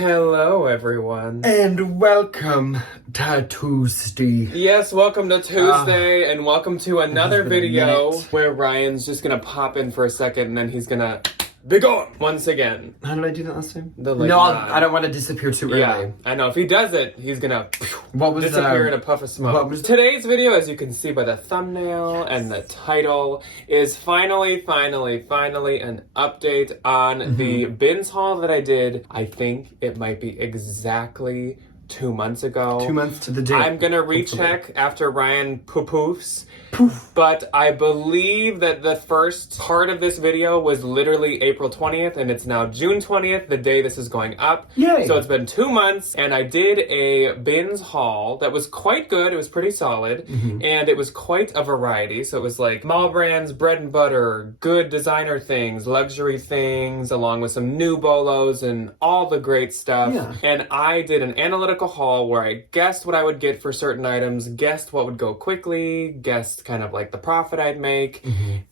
Hello, everyone. And welcome to Tuesday. Yes, welcome to Tuesday, and welcome to another video minute. where Ryan's just gonna pop in for a second, and then he's gonna be gone once again. How did I do that last time? No, I don't want to disappear too early. Yeah, I know. If he does it, he's gonna disappear in a puff of smoke. Today's video, as you can see by the thumbnail and the title, is finally an update on the bins haul that I did. I think it might be exactly 2 months ago. 2 months to the day. I'm gonna recheck after Ryan poofs. But I believe that the first part of this video was literally April 20th, and it's now June 20th, the day this is going up. Yay! So it's been 2 months, and I did a bins haul that was quite good. It was pretty solid, and it was quite a variety. So it was like mall brands, bread and butter, good designer things, luxury things, along with some new bolos and all the great stuff. Yeah. And I did an analytical haul where I guessed what I would get for certain items, guessed what would go quickly, guessed kind of like the profit I'd make,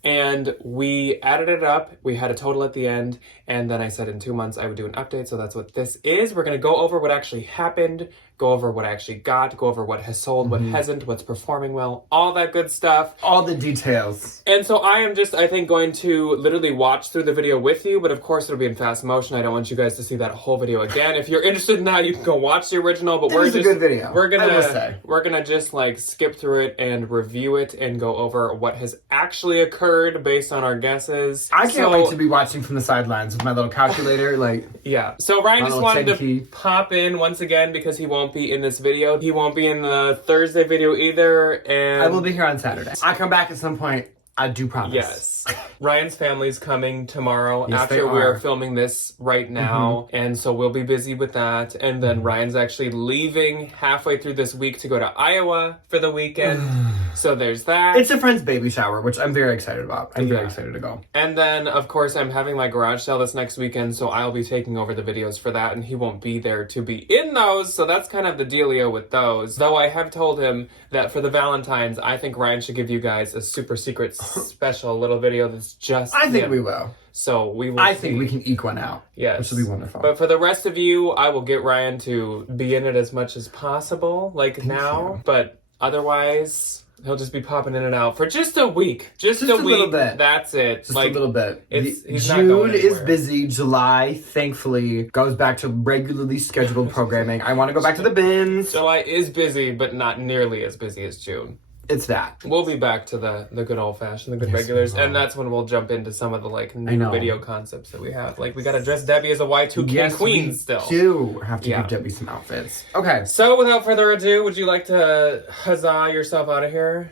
and we added it up. We had a total at the end, and then I said in 2 months I would do an update, so that's what this is. We're gonna go over what actually happened, go over what I actually got, go over what has sold, what hasn't, what's performing well, all that good stuff. All the details. And so I am just, I think, going to literally watch through the video with you, but of course it'll be in fast motion. I don't want you guys to see that whole video again. If you're interested in that, you can go watch the original, but It was a good video, We're I will say. gonna just like skip through it and review it and go over what has actually occurred based on our guesses. I can't wait to be watching from the sidelines with my little calculator, Yeah. So Ryan just little wanted 10 to key. pop in once again because he won't be in this video. He won't be in the Thursday video either, and I will be here on Saturday. I come back at some point, I do promise. Yes. Ryan's family's coming tomorrow Yes, after they we are are. filming this right now. And so we'll be busy with that. And then Ryan's actually leaving halfway through this week to go to Iowa for the weekend. So there's that. It's a friend's baby shower, which I'm very excited about. I'm very excited to go. And then, of course, I'm having my garage sale this next weekend, so I'll be taking over the videos for that, and he won't be there to be in those, so that's kind of the dealio with those. Though I have told him that for the Valentines, I think Ryan should give you guys a super secret special little video that's just I think him. we will. So we will I see. think we can eke one out. Yes. Which will be wonderful. But for the rest of you, I will get Ryan to be in it as much as possible, like now. you. But otherwise, he'll just be popping in and out for just a week. Just a week. little bit. That's it. Just a little bit. He's not going June is anywhere. busy. July, thankfully, goes back to regularly scheduled programming. I want to go back to the bins. July is busy, but not nearly as busy as June. It's that. We'll be back to the good old fashioned, the good regulars, and that's when we'll jump into some of the like new video concepts that we have. Like we gotta dress Debbie as a Y2K queen still. We do have to give Debbie some outfits. Okay. So without further ado, would you like to huzzah yourself out of here?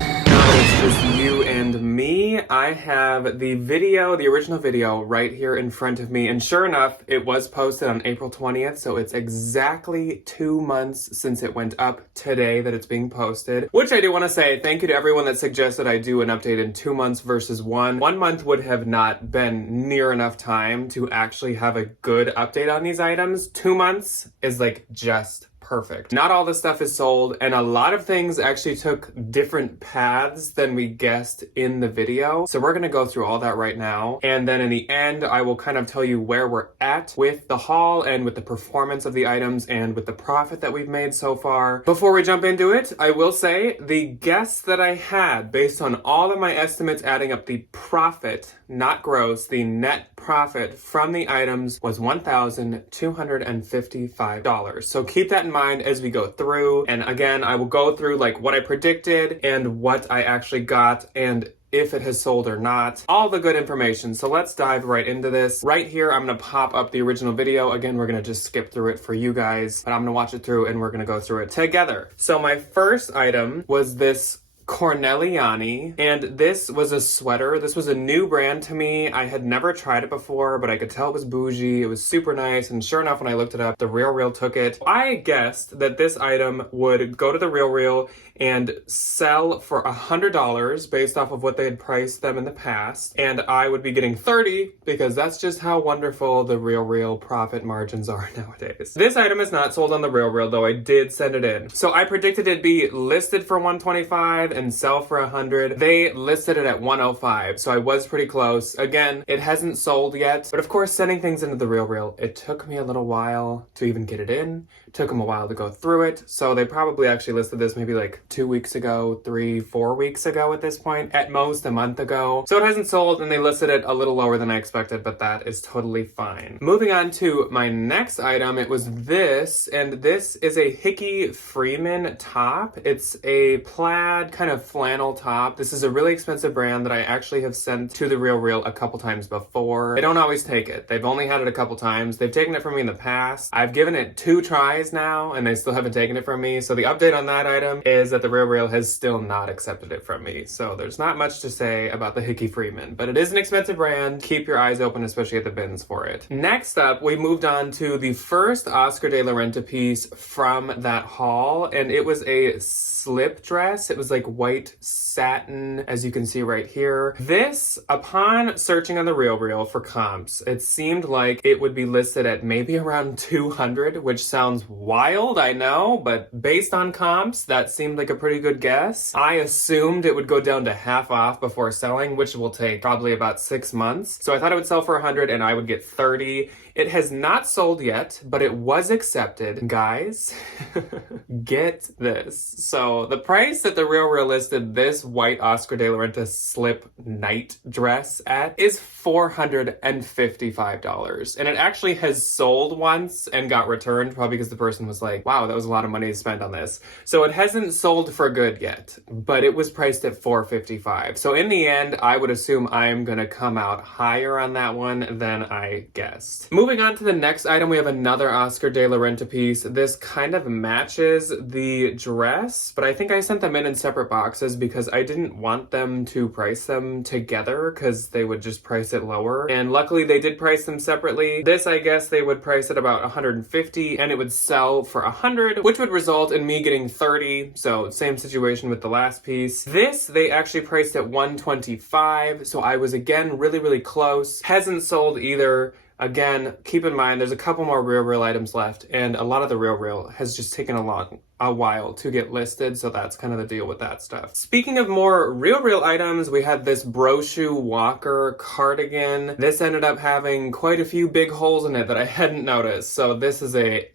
It's just you and me. I have the video, the original video, right here in front of me. And sure enough, it was posted on April 20th. So it's exactly 2 months since it went up today that it's being posted. Which I do want to say thank you to everyone that suggested I do an update in 2 months versus 1. 1 month would have not been near enough time to actually have a good update on these items. 2 months is like just perfect. Not all the stuff is sold, and a lot of things actually took different paths than we guessed in the video. So we're gonna go through all that right now. And then in the end, I will kind of tell you where we're at with the haul and with the performance of the items and with the profit that we've made so far. Before we jump into it, I will say the guess that I had based on all of my estimates adding up the profit, not gross, the net profit from the items was $1,255. So keep that in mind as we go through. And again, I will go through like what I predicted and what I actually got and if it has sold or not, all the good information. So let's dive right into this. Right here, I'm gonna pop up the original video. Again, we're gonna just skip through it for you guys, but I'm gonna watch it through and we're gonna go through it together. So my first item was this Corneliani, and this was a sweater. This was a new brand to me. I had never tried it before, but I could tell it was bougie. It was super nice, and sure enough, when I looked it up, The RealReal took it. I guessed that this item would go to The RealReal and sell for $100 based off of what they had priced them in the past, and I would be getting $30 because that's just how wonderful the RealReal profit margins are nowadays. This item is not sold on the RealReal, though I did send it in. So I predicted it'd be listed for $125 100 and sell for 100. They listed it at 105, so I was pretty close. Again, it hasn't sold yet, but of course, sending things into the RealReal, it took me a little while to even get it in. It took them a while to go through it, so they probably actually listed this maybe like 2 weeks ago, 3-4 weeks ago at this point, at most a month ago. So it hasn't sold, and they listed it a little lower than I expected, but that is totally fine. Moving on to my next item, it was this, and this is a Hickey Freeman top. It's a plaid kind of flannel top. This is a really expensive brand that I actually have sent to the RealReal a couple times before. They don't always take it. They've only had it a couple times. They've taken it from me in the past. I've given it 2 tries now, and they still haven't taken it from me. So the update on that item is that the RealReal has still not accepted it from me. So there's not much to say about the Hickey Freeman, but it is an expensive brand. Keep your eyes open, especially at the bins for it. Next up, we moved on to the first Oscar de la Renta piece from that haul, and it was a slip dress. It was like white satin, as you can see right here. This, upon searching on the RealReal for comps, it seemed like it would be listed at maybe around 200, which sounds wild, I know, but based on comps, that seemed like a pretty good guess. I assumed it would go down to half off before selling, which will take probably about 6 months. So I thought it would sell for 100 and I would get 30. It has not sold yet, but it was accepted. Guys, get this. So the price that the RealReal listed this white Oscar de la Renta slip night dress at is $455. And it actually has sold once and got returned, probably because the person was like, wow, that was a lot of money to spend on this. So it hasn't sold for good yet, but it was priced at $455. So in the end, I would assume I'm gonna come out higher on that one than I guessed. Moving on to the next item, we have another Oscar de la Renta piece. This kind of matches the dress, but I think I sent them in separate boxes because I didn't want them to price them together because they would just price it lower. And luckily they did price them separately. This, I guess they would price at about 150 and it would sell for 100, which would result in me getting 30. So same situation with the last piece. This, they actually priced at 125. So I was again really, really close. Hasn't sold either. Again, keep in mind, there's a couple more RealReal items left, and a lot of the RealReal has just taken a while to get listed, so that's kind of the deal with that stuff. Speaking of more RealReal items, we had this Brochu Walker cardigan. This ended up having quite a few big holes in it that I hadn't noticed, so this is a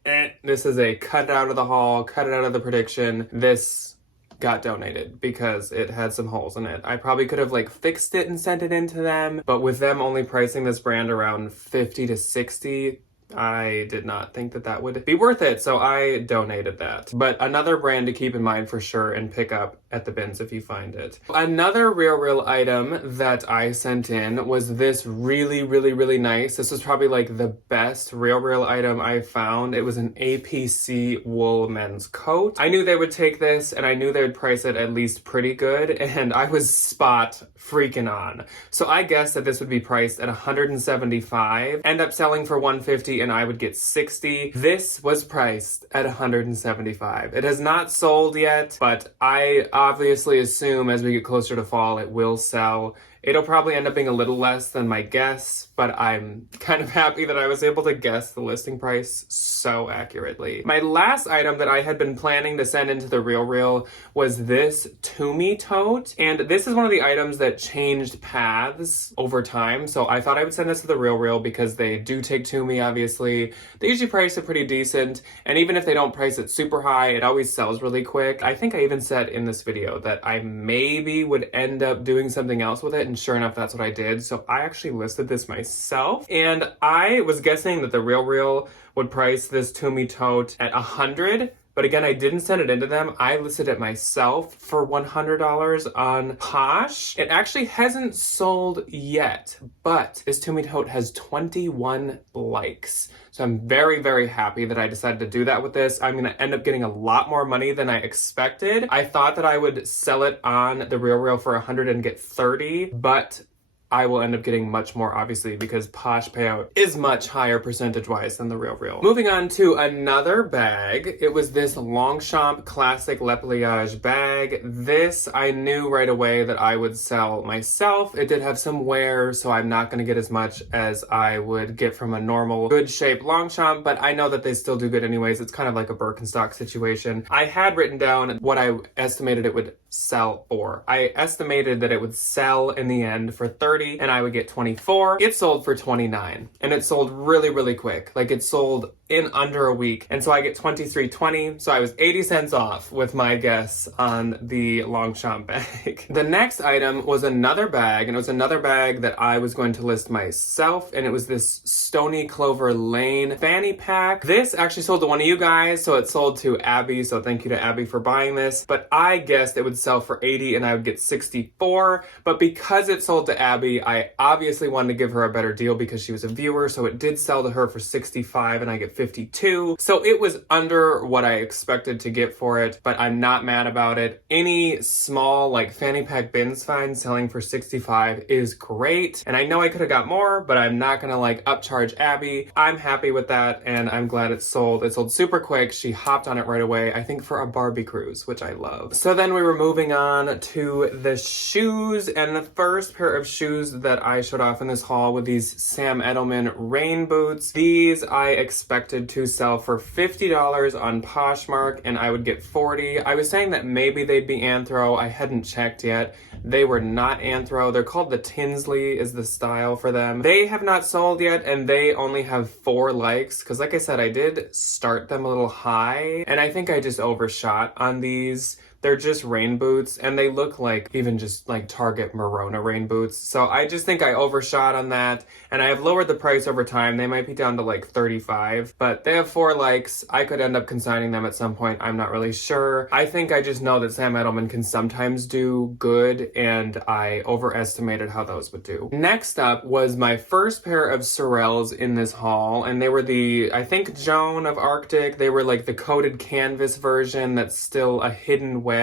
cut it out of the haul, cut it out of the prediction. This got donated because it had some holes in it. I probably could have like fixed it and sent it into them, but with them only pricing this brand around 50 to 60, I did not think that that would be worth it, so I donated that. But another brand to keep in mind for sure and pick up at the bins if you find it. Another RealReal item that I sent in was this really, really, really nice. This was probably like the best RealReal item I found. It was an APC wool men's coat. I knew they would take this and I knew they would price it at least pretty good, and I was spot freaking on. So I guessed that this would be priced at 175, end up selling for 150, and I would get 60. This was priced at 175. It has not sold yet, but I obviously assume as we get closer to fall, it will sell. It'll probably end up being a little less than my guess, but I'm kind of happy that I was able to guess the listing price so accurately. My last item that I had been planning to send into the RealReal was this Toomey tote, and this is one of the items that changed paths over time, so I thought I would send this to the RealReal because they do take Toomey, obviously. They usually price it pretty decent, and even if they don't price it super high, it always sells really quick. I think I even said in this video that I maybe would end up doing something else with it, and sure enough, that's what I did. So I actually listed this myself, and I was guessing that the RealReal would price this Toomey tote at 100. But again, I didn't send it into them. I listed it myself for $100 on Posh. It actually hasn't sold yet, but this Toomey tote has 21 likes. So I'm very, very happy that I decided to do that with this. I'm gonna end up getting a lot more money than I expected. I thought that I would sell it on the RealReal for 100 and get 30, but I will end up getting much more, obviously, because Posh payout is much higher percentage-wise than the Real. Moving on to another bag. It was this Longchamp Classic Le Pliage bag. This, I knew right away that I would sell myself. It did have some wear, so I'm not going to get as much as I would get from a normal, good-shaped Longchamp, but I know that they still do good anyways. It's kind of like a Birkenstock situation. I had written down what I estimated it would sell for. I estimated that it would sell in the end for 30 and I would get 24. It sold for 29 and it sold really quick. Like it sold in under a week. And so I get 23.20. So I was 80 cents off with my guess on the Longchamp bag. The next item was another bag, and it was another bag that I was going to list myself, and it was this Stony Clover Lane fanny pack. This actually sold to one of you guys, so it sold to Abby, so thank you to Abby for buying this. But I guessed it would sell for 80 and I would get 64. But because it sold to Abby, I obviously wanted to give her a better deal because she was a viewer, so it did sell to her for 65 and I get 52. So it was under what I expected to get for it, but I'm not mad about it. Any small like fanny pack bins find selling for 65 is great. And I know I could have got more, but I'm not gonna like upcharge Abby. I'm happy with that and I'm glad it sold. It sold super quick. She hopped on it right away, I think for a Barbie cruise, which I love. So then we were moving on to the shoes, and the first pair of shoes that I showed off in this haul were these Sam Edelman rain boots. These I expected to sell for $50 on Poshmark and I would get 40. I was saying that maybe they'd be Anthro. I hadn't checked yet. They were not Anthro. They're called the Tinsley is the style for them. They have not sold yet and they only have 4 likes because like I said, I did start them a little high and I think I just overshot on these. They're just rain boots and they look like even just like Target Merona rain boots. So I just think I overshot on that and I have lowered the price over time. They might be down to like 35, but they have 4 likes. I could end up consigning them at some point. I'm not really sure. I think I just know that Sam Edelman can sometimes do good and I overestimated how those would do. Next up was my first pair of Sorels in this haul and they were the, I think Joan of Arctic. They were like the coated canvas version that's still a hidden wedge.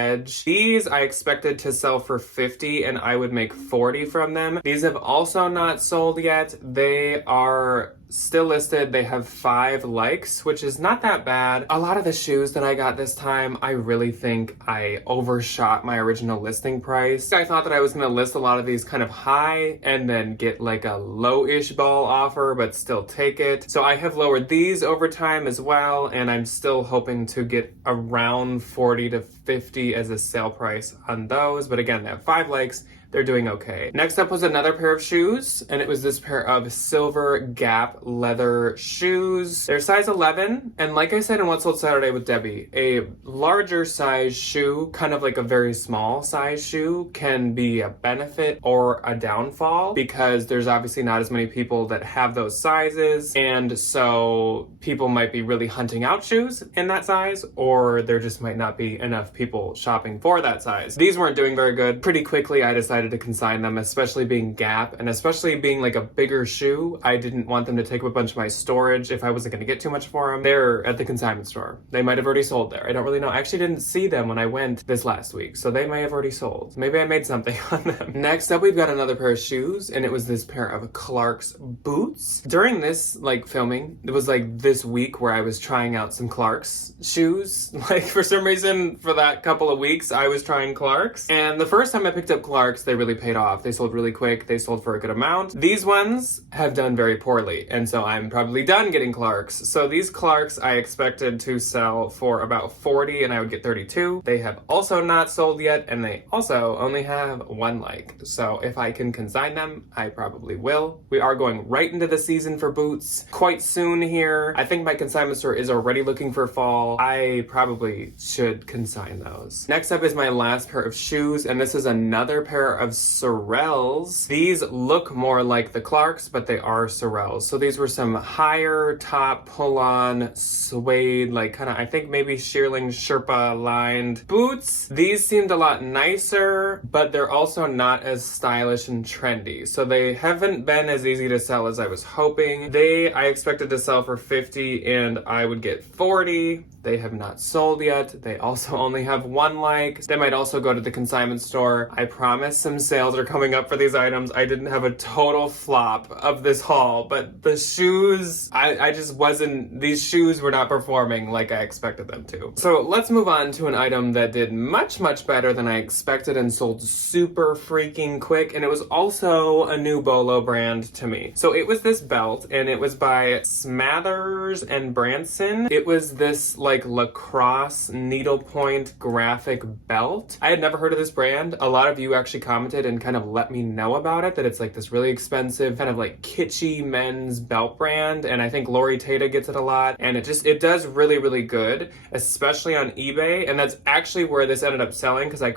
These I expected to sell for 50 and I would make 40 from them. These have also not sold yet. They are still listed. They have 5 likes, which is not that bad. A lot of the shoes that I got this time, I really think I overshot my original listing price. I thought that I was going to list a lot of these kind of high and then get like a low-ish ball offer, but still take it. So I have lowered these over time as well, and I'm still hoping to get around 40 to 50 as a sale price on those. But again, they have 5 likes. They're doing okay. Next up was another pair of shoes, and it was this pair of silver Gap leather shoes. They're size 11, and like I said in What Sold Saturday with Debbie, a larger size shoe, kind of like a very small size shoe, can be a benefit or a downfall because there's obviously not as many people that have those sizes, and so people might be really hunting out shoes in that size, or there just might not be enough people shopping for that size. These weren't doing very good. Pretty quickly, I decided to consign them, especially being Gap and especially being like a bigger shoe. I didn't want them to take up a bunch of my storage if I wasn't going to get too much for them. They're at the consignment store. They might have already sold there. I don't really know. I actually didn't see them when I went this last week, so they may have already sold. Maybe I made something on them. Next up, we've got another pair of shoes, and it was this pair of Clark's boots. During this like filming, it was like this week where I was trying out some Clark's shoes. Like for some reason, for that couple of weeks, I was trying Clark's, and the first time I picked up Clark's, they really paid off. They sold really quick. They sold for a good amount. These ones have done very poorly, and so I'm probably done getting Clark's. So these Clark's I expected to sell for about 40 and I would get 32. They have also not sold yet, and they also only have 1 like. So if I can consign them, I probably will. We are going right into the season for boots quite soon here. I think my consignment store is already looking for fall. I probably should consign those. Next up is my last pair of shoes, and this is another pair of Sorels. These look more like the Clark's, but they are Sorels. So these were some higher top pull-on suede, like kind of, I think maybe shearling Sherpa lined boots. These seemed a lot nicer, but they're also not as stylish and trendy. So they haven't been as easy to sell as I was hoping. I expected to sell for 50 and I would get 40. They have not sold yet. They also only have 1 like. They might also go to the consignment store. I promise some sales are coming up for these items. I didn't have a total flop of this haul, but the shoes, I just wasn't, these shoes were not performing like I expected them to. So let's move on to an item that did much, much better than I expected and sold super freaking quick. And it was also a new Bolo brand to me. So it was this belt, and it was by Smathers and Branson. It was this like lacrosse needlepoint graphic belt. I had never heard of this brand. A lot of you actually commented and kind of let me know about it, that it's like this really expensive, kind of like kitschy men's belt brand. And I think Lori Tata gets it a lot. And it does really, really good, especially on eBay. And that's actually where this ended up selling, because I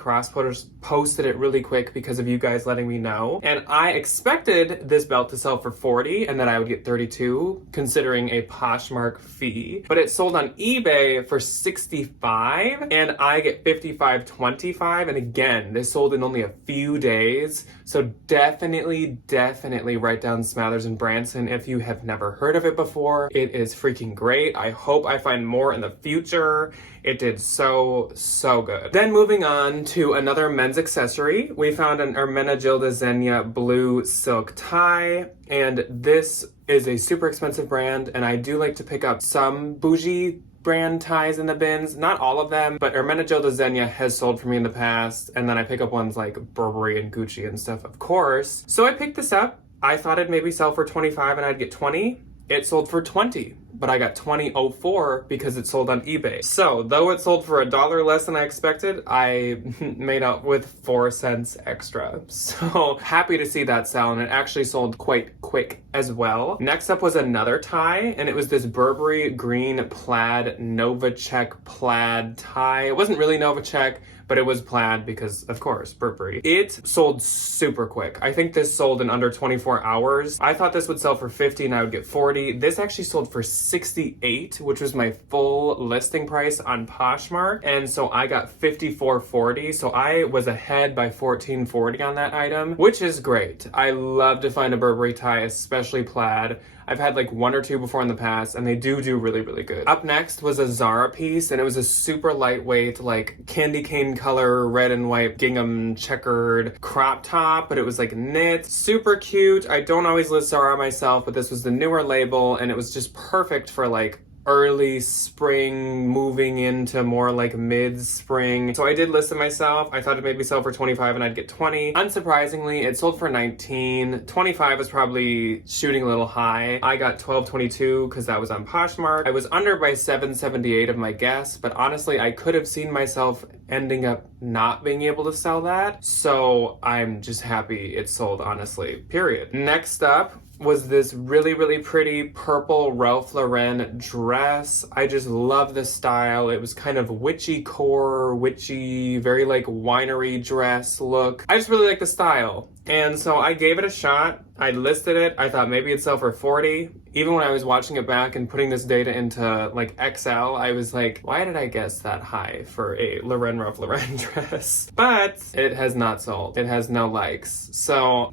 posted it really quick because of you guys letting me know. And I expected this belt to sell for $40 and then I would get $32, considering a Poshmark fee. But it sold on eBay for $65 and I get $55.25. And again, this sold in only a few days. So definitely write down Smathers and Branson if you have never heard of it before. It is freaking great. I hope I find more in the future. It did so good. Then moving on to another men's accessory, we found an Ermenegilda Xenia blue silk tie, and this is a super expensive brand, and I do like to pick up some bougie brand ties in the bins. Not all of them, but Ermenegilda Xenia has sold for me in the past, and then I pick up ones like Burberry and Gucci and stuff, of course. So I picked this up. I thought it'd maybe sell for $25 and I'd get $20. It sold for $20, but I got $20.04 because it sold on eBay. So though it sold for $1 less than I expected, I made out with 4 cents extra. So happy to see that sell, and it actually sold quite quick as well. Next up was another tie, and it was this Burberry green plaid Novacek plaid tie. It wasn't really Novacek, but it was plaid because, of course, Burberry. It sold super quick. I think this sold in under 24 hours. I thought this would sell for $50 and I would get $40. This actually sold for $68, which was my full listing price on Poshmark. And so I got $54.40. So I was ahead by $14.40 on that item, which is great. I love to find a Burberry tie, especially plaid. I've had like 1 or 2 before in the past, and they do really, really good. Up next was a Zara piece, and it was a super lightweight, like candy cane color, red and white gingham checkered crop top, but it was like knit, super cute. I don't always list Zara myself, but this was the newer label, and it was just perfect for like early spring moving into more like mid-spring. So I did list it myself. I thought it maybe sell for $25 and I'd get $20. Unsurprisingly, it sold for $19. $25 was probably shooting a little high. I got $12.22 because that was on Poshmark. I was under by $7.78 of my guess, but honestly, I could have seen myself ending up not being able to sell that. So I'm just happy it sold, honestly, period. Next up was this really, really pretty purple Ralph Lauren dress. I just love the style. It was kind of witchy core, witchy, very like winery dress look. I just really like the style. And so I gave it a shot. I listed it. I thought maybe it'd sell for $40. Even when I was watching it back and putting this data into like Excel, I was like, why did I guess that high for a Ralph Lauren dress? But it has not sold. It has no likes. So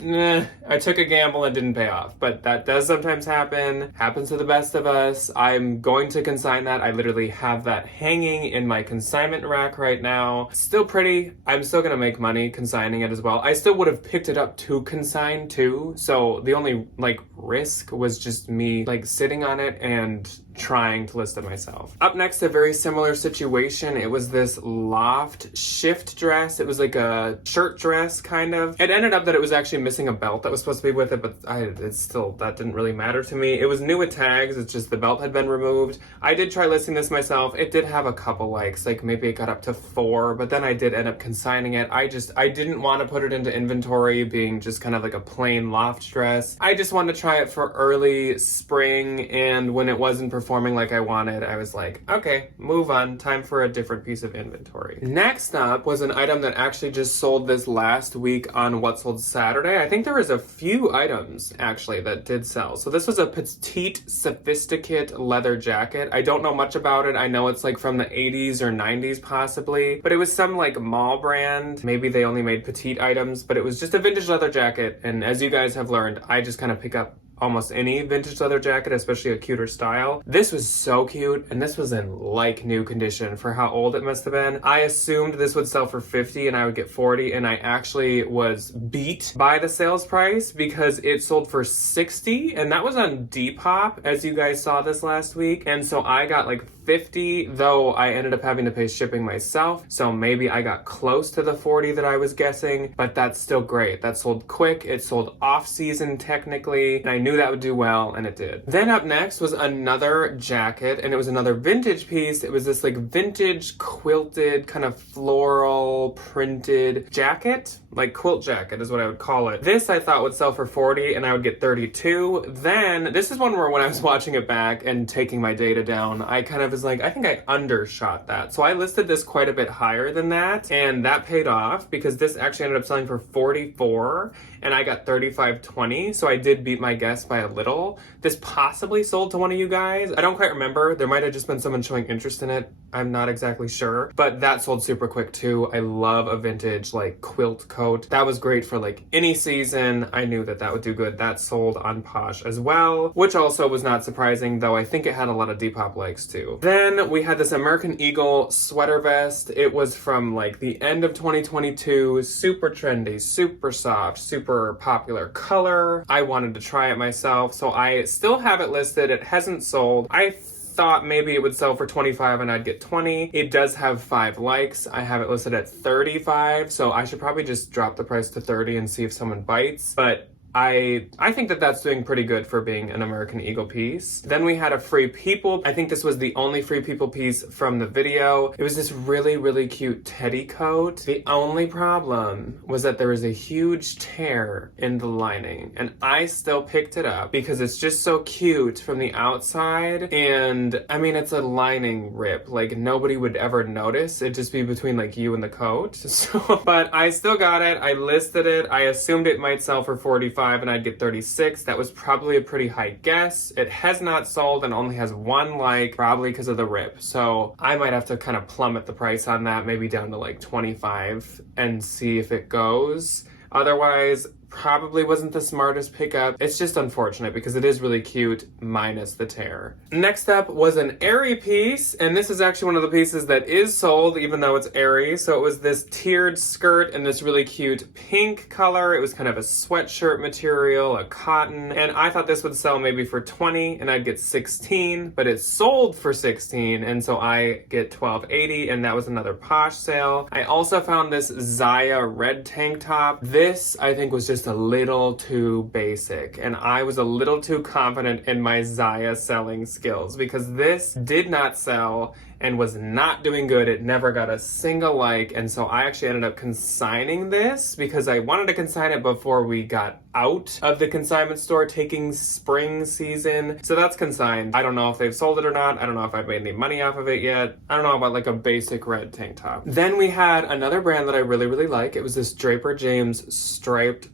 I took a gamble and didn't pay off. But that does sometimes happen. Happens to the best of us. I'm going to consign that. I literally have that hanging in my consignment rack right now. Still pretty. I'm still gonna make money consigning it as well. I still would have picked it up to consign too. So the only like risk was just me like sitting on it and trying to list it myself. Up next, a very similar situation. It was this loft shift dress. It was like a shirt dress kind of. It ended up that it was actually missing a belt that was supposed to be with it, but that didn't really matter to me. It was new with tags. It's just the belt had been removed. I did try listing this myself. It did have a couple likes, like maybe it got up to 4, but then I did end up consigning it. I didn't want to put it into inventory being just kind of like a plain loft dress. I just wanted to try it for early spring, and when it wasn't performing like I wanted, I was like, okay, move on, time for a different piece of inventory. Next up was an item that actually just sold this last week on What Sold Saturday. I think there was a few items actually that did sell. So this was a petite sophisticate leather jacket. I don't know much about it. I know it's like from the 80s or 90s possibly, but it was some like mall brand. Maybe they only made petite items, but it was just a vintage leather jacket. And as you guys have learned, I just kind of pick up almost any vintage leather jacket, especially a cuter style. This was so cute, and this was in like new condition for how old it must have been. I assumed this would sell for 50 and I would get 40, and I actually was beat by the sales price because it sold for 60, and that was on Depop, as you guys saw this last week. And so I got like 50, though I ended up having to pay shipping myself, so maybe I got close to the 40 that I was guessing, but that's still great. That sold quick, it sold off-season technically, and I knew that would do well, and it did. Then up next was another jacket, and it was another vintage piece. It was this like vintage quilted kind of floral printed jacket, like quilt jacket is what I would call it. This I thought would sell for 40 and I would get 32. Then this is one where when I was watching it back and taking my data down, I kind of was like, I think I undershot that. So I listed this quite a bit higher than that, and that paid off because this actually ended up selling for 44 and I got 35.20. So I did beat my guess by a little. This possibly sold to one of you guys. I don't quite remember. There might have just been someone showing interest in it. I'm not exactly sure, but that sold super quick too. I love a vintage like quilt coat. That was great for like any season. I knew that that would do good. That sold on Posh as well, which also was not surprising, though I think it had a lot of Depop likes too. Then we had this American Eagle sweater vest. It was from like the end of 2022, super trendy, super soft, super popular color. I wanted to try it myself, so I still have it listed. It hasn't sold. I thought maybe it would sell for 25 and I'd get 20. It does have 5 likes. I have it listed at 35, so I should probably just drop the price to 30 and see if someone bites. But I think that that's doing pretty good for being an American Eagle piece. Then we had a Free People. I think this was the only Free People piece from the video. It was this really, really cute teddy coat. The only problem was that there was a huge tear in the lining, and I still picked it up because it's just so cute from the outside. And I mean, it's a lining rip. Like nobody would ever notice. It'd just be between like you and the coat. So, but I still got it. I listed it. I assumed it might sell for 45 and I'd get 36. That was probably a pretty high guess. It has not sold and only has 1 like, probably because of the rip. So I might have to kind of plummet the price on that, maybe down to like 25 and see if it goes. Otherwise, probably wasn't the smartest pickup. It's just unfortunate because it is really cute, minus the tear. Next up was an Aerie piece, and this is actually one of the pieces that is sold, even though it's Aerie. So it was this tiered skirt in this really cute pink color. It was kind of a sweatshirt material, a cotton, and I thought this would sell maybe for 20 and I'd get 16, but it sold for 16, and so I get 12.80, and that was another Posh sale. I also found this Zaya red tank top. This, I think, was just a little too basic, and I was a little too confident in my Zaya selling skills because this did not sell and was not doing good. It never got a single like, and so I actually ended up consigning this because I wanted to consign it before we got out of the consignment store taking spring season. So that's consigned. I don't know if they've sold it or not. I don't know if I've made any money off of it yet. I don't know about like a basic red tank top. Then we had another brand that I really, really like. It was this Draper James striped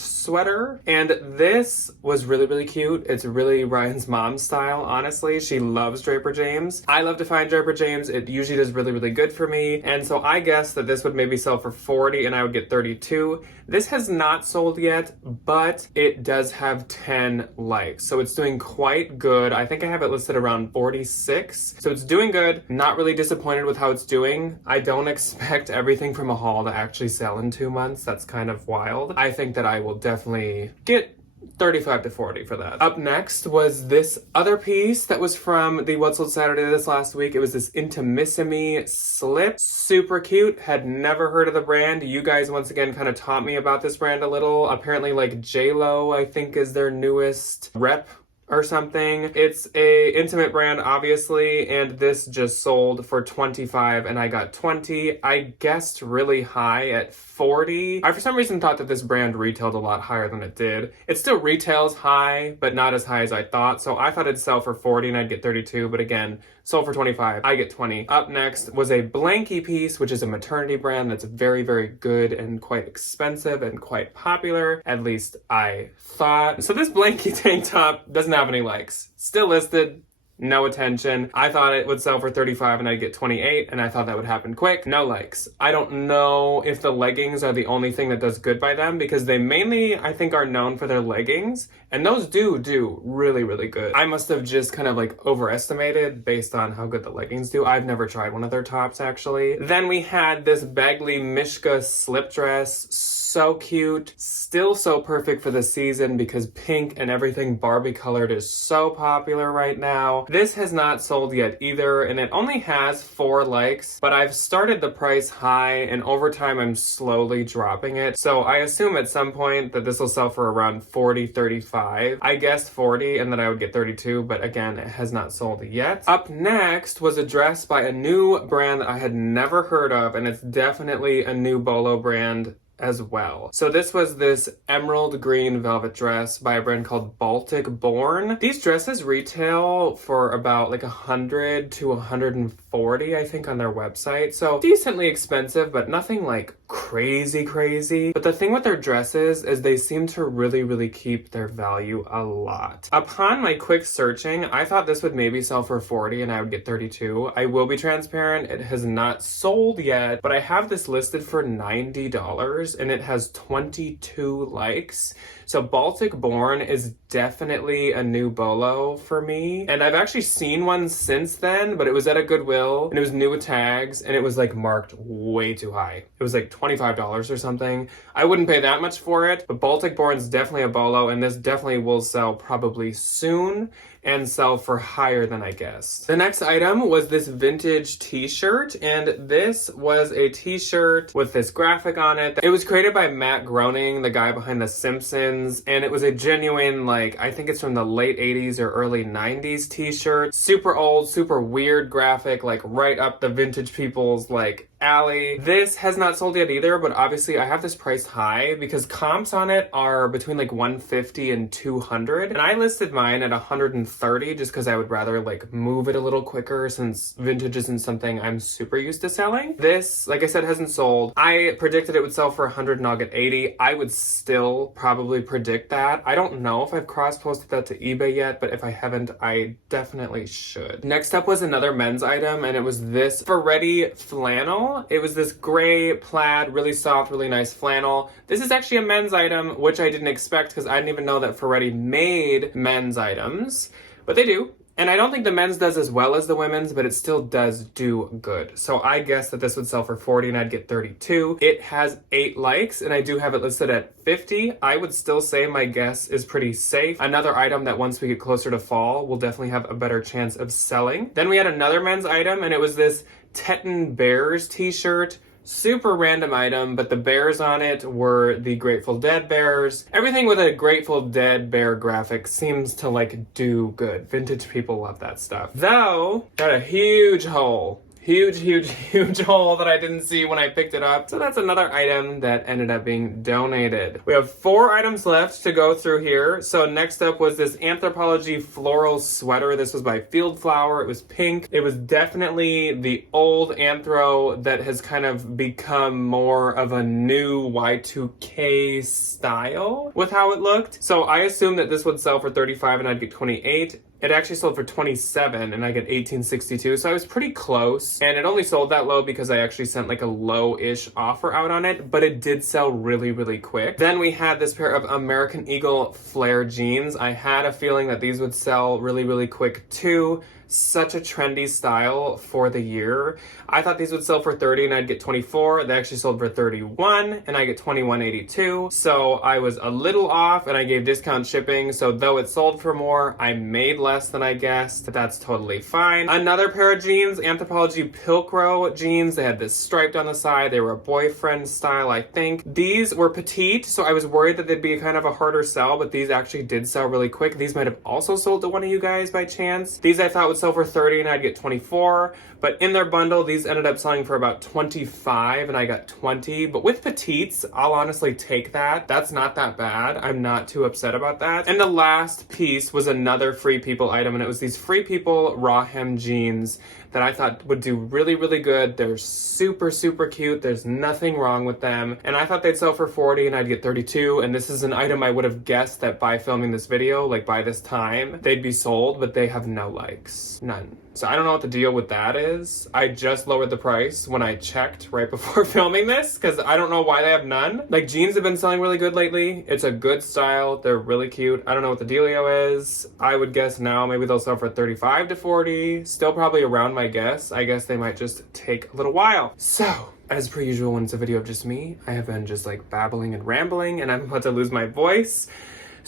sweater, and this was really, really cute. It's really Ryan's mom style, honestly. She loves Draper James. I love to find Draper James. It usually does really, really good for me, and so I guessed that this would maybe sell for 40 and I would get 32. This has not sold yet, but it does have 10 likes, so it's doing quite good. I think I have it listed around 46, so it's doing good. Not really disappointed with how it's doing. I don't expect everything from a haul to actually sell in 2 months. That's kind of wild. I think that I will definitely get 35 to 40 for that. Up next was this other piece that was from the What Sold Saturday this last week. It was this Intimissimi slip. Super cute. Had never heard of the brand. You guys once again kind of taught me about this brand a little. Apparently like J-Lo, I think, is their newest rep or something. It's a intimate brand, obviously, and this just sold for 25 and I got 20. I guessed really high at 40. I for some reason thought that this brand retailed a lot higher than it did. It still retails high, but not as high as I thought, so I thought it'd sell for 40 and I'd get 32, but again, sold for 25. I get 20. Up next was a Blankie piece, which is a maternity brand that's very, very good and quite expensive and quite popular. At least I thought. So this Blankie tank top doesn't have any likes. Still listed. no attention. I thought it would sell for 35 and I'd get 28, and I thought that would happen quick. No likes. I don't know if the leggings are the only thing that does good by them, because they mainly, I think, are known for their leggings, and those do really, really good. I must have just kind of like overestimated based on how good the leggings do. I've never tried one of their tops, actually. Then we had this Bagley Mishka slip dress. So cute. Still so perfect for the season because pink and everything Barbie colored is so popular right now. This has not sold yet either, and it only has 4 likes, but I've started the price high, and over time I'm slowly dropping it. So I assume at some point that this will sell for around 40, 35. I guessed 40 and that I would get 32, but again, it has not sold yet. Up next was a dress by a new brand that I had never heard of, and it's definitely a new Bolo brand as well. So this was this emerald green velvet dress by a brand called Baltic Born. These dresses retail for about like 100 to 140, I think, on their website. So decently expensive, but nothing like crazy. But the thing with their dresses is they seem to really keep their value a lot. Upon my quick searching, I thought this would maybe sell for 40 and I would get 32. I will be transparent, it has not sold yet, but I have this listed for $90 and it has 22 likes. So Baltic Born is definitely a new Bolo for me. And I've actually seen one since then, but it was at a Goodwill and it was new with tags and it was like marked way too high. It was like $25 or something. I wouldn't pay that much for it, but Baltic Born is definitely a Bolo, and this definitely will sell probably soon and sell for higher than I guessed. The next item was this vintage t-shirt, and this was a t-shirt with this graphic on it. It was created by Matt Groening, the guy behind The Simpsons, and it was a genuine, like, I think it's from the late 80s or early 90s t-shirt. Super old, super weird graphic, like right up the vintage people's like alley. This has not sold yet either, but obviously I have this priced high because comps on it are between like 150 and 200, and I listed mine at 130 just because I would rather like move it a little quicker since vintage isn't something I'm super used to selling. This, like I said, hasn't sold. I predicted it would sell for 100 and I'll get 80. I would still probably predict that. I don't know if I've cross-posted that to eBay yet, but if I haven't, I definitely should. Next up was another men's item, and it was this Ferretti flannel. It was this gray plaid, really soft, really nice flannel. This is actually a men's item, which I didn't expect because I didn't even know that Ferretti made men's items, but they do. And I don't think the men's does as well as the women's, but it still does do good. So I guess that this would sell for 40 and I'd get 32. It has 8 likes and I do have it listed at 50. I would still say my guess is pretty safe. Another item that once we get closer to fall will definitely have a better chance of selling. Then we had another men's item, and it was this Teton Bears t-shirt. Super random item, but the bears on it were the Grateful Dead bears. Everything with a Grateful Dead bear graphic seems to like do good. Vintage people love that stuff. Though, got a huge hole. Huge hole that I didn't see when I picked it up. So that's another item that ended up being donated. We have 4 items left to go through here. So next up was this Anthropologie floral sweater. This was by Field Flower. It was pink. It was definitely the old Anthro that has kind of become more of a new Y2K style with how it looked. So I assumed that this would sell for 35 and I'd get 28. It actually sold for 27 and I get 1862, so I was pretty close. And it only sold that low because I actually sent like a low-ish offer out on it, but it did sell really quick. Then we had this pair of American Eagle flare jeans. I had a feeling that these would sell really quick too. Such a trendy style for the year. I thought these would sell for 30 and I'd get 24. They actually sold for 31 and I get 21.82. So I was a little off and I gave discount shipping. So though it sold for more, I made less than I guessed, but that's totally fine. Another pair of jeans, Anthropologie Pilcrow jeans. They had this striped on the side. They were a boyfriend style, I think. These were petite, so I was worried that they'd be kind of a harder sell, but these actually did sell really quick. These might have also sold to one of you guys by chance. These I thought would sell for 30 and I'd get 24, but in their bundle these ended up selling for about 25 and I got 20. But with petites, I'll honestly take that. That's not that bad. I'm not too upset about that. And the last piece was another Free People item, and it was these Free People raw hem jeans that I thought would do really good. They're super cute. There's nothing wrong with them. And I thought they'd sell for 40 and I'd get 32. And this is an item I would have guessed that by filming this video, like by this time, they'd be sold, but they have no likes. items, none. So I don't know what the deal with that is. I just lowered the price when I checked right before filming this, because I don't know why they have none. Like, jeans have been selling really good lately. It's a good style. They're really cute. I don't know what the dealio is. I would guess now maybe they'll sell for 35 to 40. Still probably around my guess. I guess they might just take a little while. So, as per usual, when it's a video of just me, I have been just like babbling and rambling, and I'm about to lose my voice.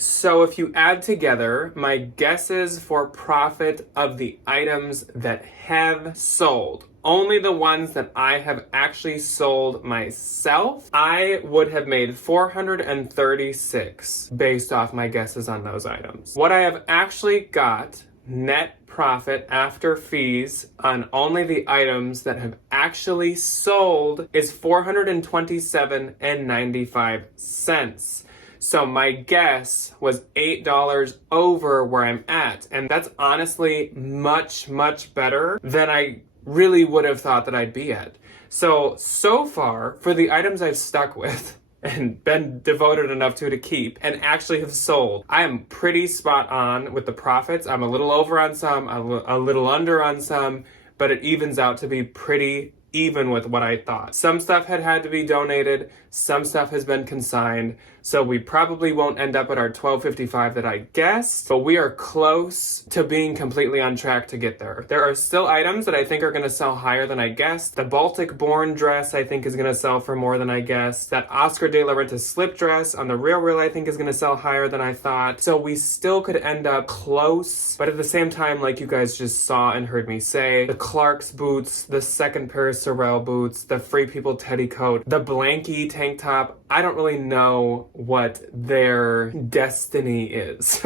So if you add together my guesses for profit of the items that have sold, only the ones that I have actually sold myself, I would have made $436 based off my guesses on those items. What I have actually got net profit after fees on only the items that have actually sold is $427.95. So my guess was $8 over where I'm at. And that's honestly much, much better than I really would have thought that I'd be at. So far, for the items I've stuck with and been devoted enough to keep and actually have sold, I am pretty spot on with the profits. I'm a little over on some, a little under on some, but it evens out to be pretty even with what I thought. Some stuff had to be donated, some stuff has been consigned, so we probably won't end up at our $12.55 that I guessed, but we are close to being completely on track to get there. There are still items that I think are gonna sell higher than I guessed. The Baltic Born dress I think is gonna sell for more than I guessed. That Oscar de la Renta slip dress on the Real I think is gonna sell higher than I thought. So we still could end up close, but at the same time, like you guys just saw and heard me say, the Clark's boots, the second pair of Sorel boots, the Free People teddy coat, the Blanky tank top, I don't really know what their destiny is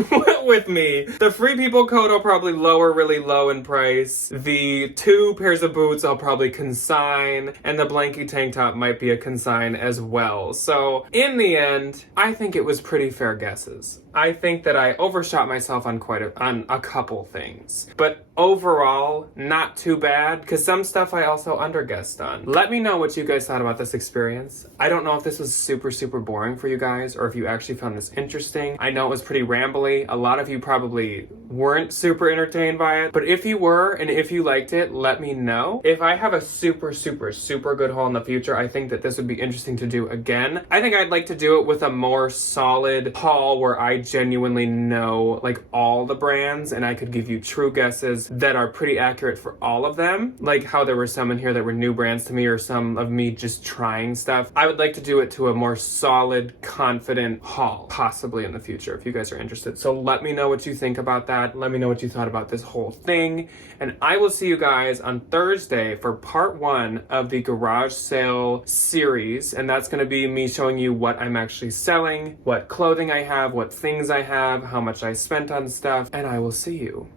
with me. The Free People coat I'll probably lower really low in price. The 2 pairs of boots I'll probably consign, and the Blanky tank top might be a consign as well. So in the end, I think it was pretty fair guesses. I think that I overshot myself on on a couple things, but overall, not too bad, because some stuff I also underguessed on. Let me know what you guys thought about this experience. I don't know if this was super boring for you guys, or if you actually found this interesting. I know it was pretty rambly. A lot of you probably weren't super entertained by it, but if you were, and if you liked it, let me know. If I have a super good haul in the future, I think that this would be interesting to do again. I think I'd like to do it with a more solid haul where I genuinely know like all the brands, and I could give you true guesses that are pretty accurate for all of them. Like how there were some in here that were new brands to me, or some of me just trying stuff. I would like to do it to a more solid, confident haul, possibly in the future, if you guys are interested. So let me know what you think about that. Let me know what you thought about this whole thing. And I will see you guys on Thursday for part 1 of the garage sale series. And that's gonna be me showing you what I'm actually selling, what clothing I have, what things I have, how much I spent on stuff. And I will see you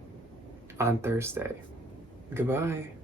on Thursday. Goodbye.